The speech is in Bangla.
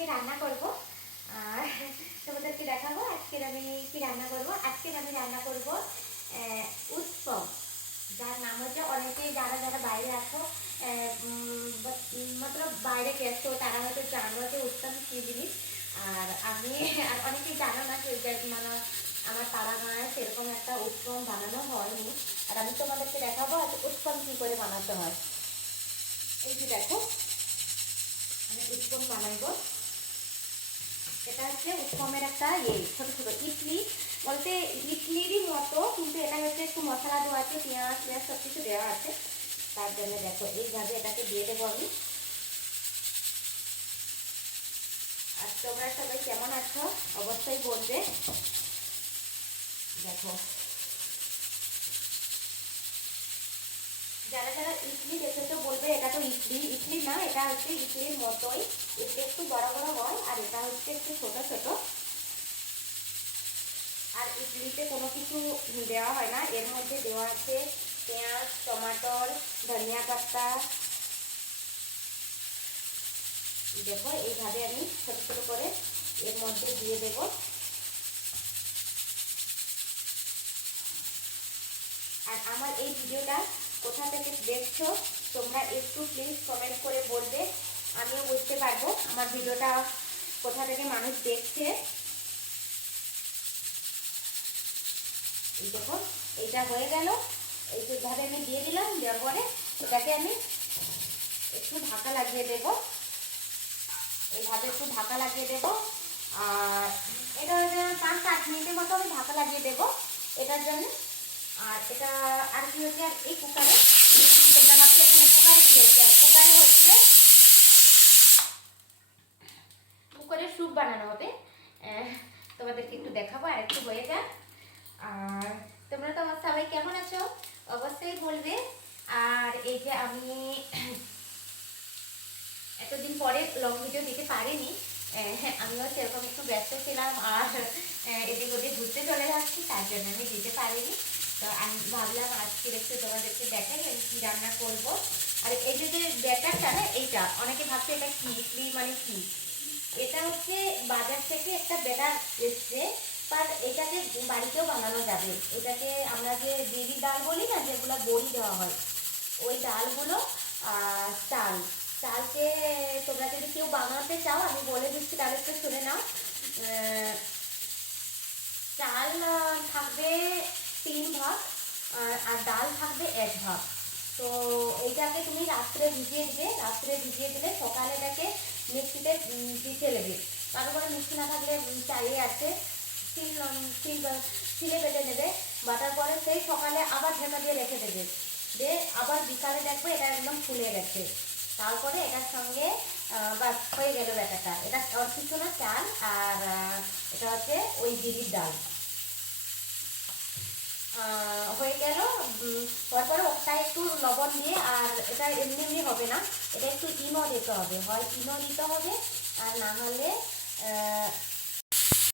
আজকে রান্না করব। আর তোমাদেরকে দেখাবো আজকের আমি কি রান্না করব। আজকের আমি রান্না করব উৎসব। যার নাম হচ্ছে অনেকেই যারা যারা বাইরে আছো মতলব বাইরে গেছো, তারা হয়তো জানো যে উৎসব কি জিনিস। আর আমি, আর অনেকেই জানো না যে মানে আমার তারা গায়ে সেরকম একটা উৎসব বানানো হয়নি। আর আমি তোমাদেরকে দেখাবো আজ উৎসব কী করে বানাতে হয়। এই যে দেখো, আমি উৎপম বানাইবো। এটা হচ্ছে উৎপমের একটা ইয়ে ছোট ছোট ইডলি। বলতে ইডলিরই মতো, কিন্তু এটা হচ্ছে একটু মশলা দেওয়া আছে, পেঁয়াজ পেঁয়াজ সব কিছু দেওয়া আছে। তার জন্য দেখো, এইভাবে এটাকে দিয়ে দেবো আমি। আর তোমরা সবাই কেমন আছো? অবশ্যই বলবে। দেখো। যারা যারা ইডলি দেখেছ বলবে এটা তো ইডলি ইডলি না এটা হচ্ছে ইডলির মতোই। এটা একটু বড় বড় হয় আর এটা হচ্ছে একটু ছোট ছোট। আর ইডলিতে কোনো কিছু দেওয়া হয় না। এর মধ্যে দেওয়া আছে পেঁয়াজ, টমাটোর, ধনিয়া পাতা। দেখো, এইভাবে আমি ছোট ছোট করে এর মধ্যে দিয়ে দেব। আর আমার এই ভিডিওটা কোথা থেকে দেখছ, তোমরা একটু প্লিজ কমেন্ট করে বলবে, আমিও বুঝতে পারব আমার ভিডিওটা কোথা থেকে মানুষ দেখছে। দেখো, এইটা হয়ে গেল। এইভাবে আমি দিয়ে দিলাম, দেওয়ার পরে এটাকে আমি একটু ঢাকা লাগিয়ে দেব। এইভাবে একটু ঢাকা লাগিয়ে দেব। আর এটা পাঁচ আট মিনিটের মতো আমি ঢাকা লাগিয়ে দেব। এটার জন্য আর এটা আর কি হচ্ছে এই কুকারে তোমরা ভাবছ এখানে কুকারে কি হচ্ছে কুকারে হচ্ছে কুকারে স্যুপ বানানো হবে। তোমাদেরকে একটু দেখাবো, আর একটু হয়ে যাক। আর তোমরা তো আমার সবাই কেমন আছো? অবশ্যই বলবে। আর এই যে আমি এতদিন পরে লং ভিডিও দিতে পারিনি। হ্যাঁ আমিও সেরকম একটু ব্যস্ত ছিলাম, আর এদিক ওদিক ঘুরতে চলে যাচ্ছি, তার জন্য আমি দিতে পারিনি। তো আমি ভাবলাম আজকে একটু তোমাদেরকে দেখাই আমি কী রান্না করব। আর এই যে যে ব্যাটারটা না, এইটা, অনেকে ভাবছে এটা কি, ইডলি মানে কি? এটা হচ্ছে বাজার থেকে একটা ব্যাটার এসছে বাট এটাকে বাড়িতেও বানানো যাবে। এটাকে আমরা যে বিড়ির ডাল বলি না, যেগুলো বড়ি দেওয়া হয়, ওই ডালগুলো চাল। চালকে তোমরা যদি কেউ বানাতে চাও, আমি বলে দিচ্ছি একটু শুনে নাও। চাল থাকবে তিন ভাগ আর ডাল থাকবে এক ভাগ। তো এইটাকে তুমি রাত্রে ভিজিয়ে দিবে রাত্রে ভিজিয়ে দিলে সকালে এটাকে মিক্সিতে পিষে নেবে তারপরে মিক্সি না থাকলে চাইয়ে আছে উম, শিল বেটে নেবে। বাটার পরে সেই সকালে আবার ঢেকা দিয়ে রেখে দেবে। দিয়ে আবার বিকালে দেখবে এটা একদম ফুলে গেছে। তারপরে এটার সঙ্গে বাস হয়ে গেল ব্যাটাটা এটা কিছু না চাল আর এটা হচ্ছে ওই বিড়ির ডাল। হয়ে গেল। তারপরে ওটা একটু লবণ দিয়ে, আর এটা এমনি এমনি হবে না। এটা একটু ইনো দিতে হবে। হয় ইনো দিতে হবে, আর না হলে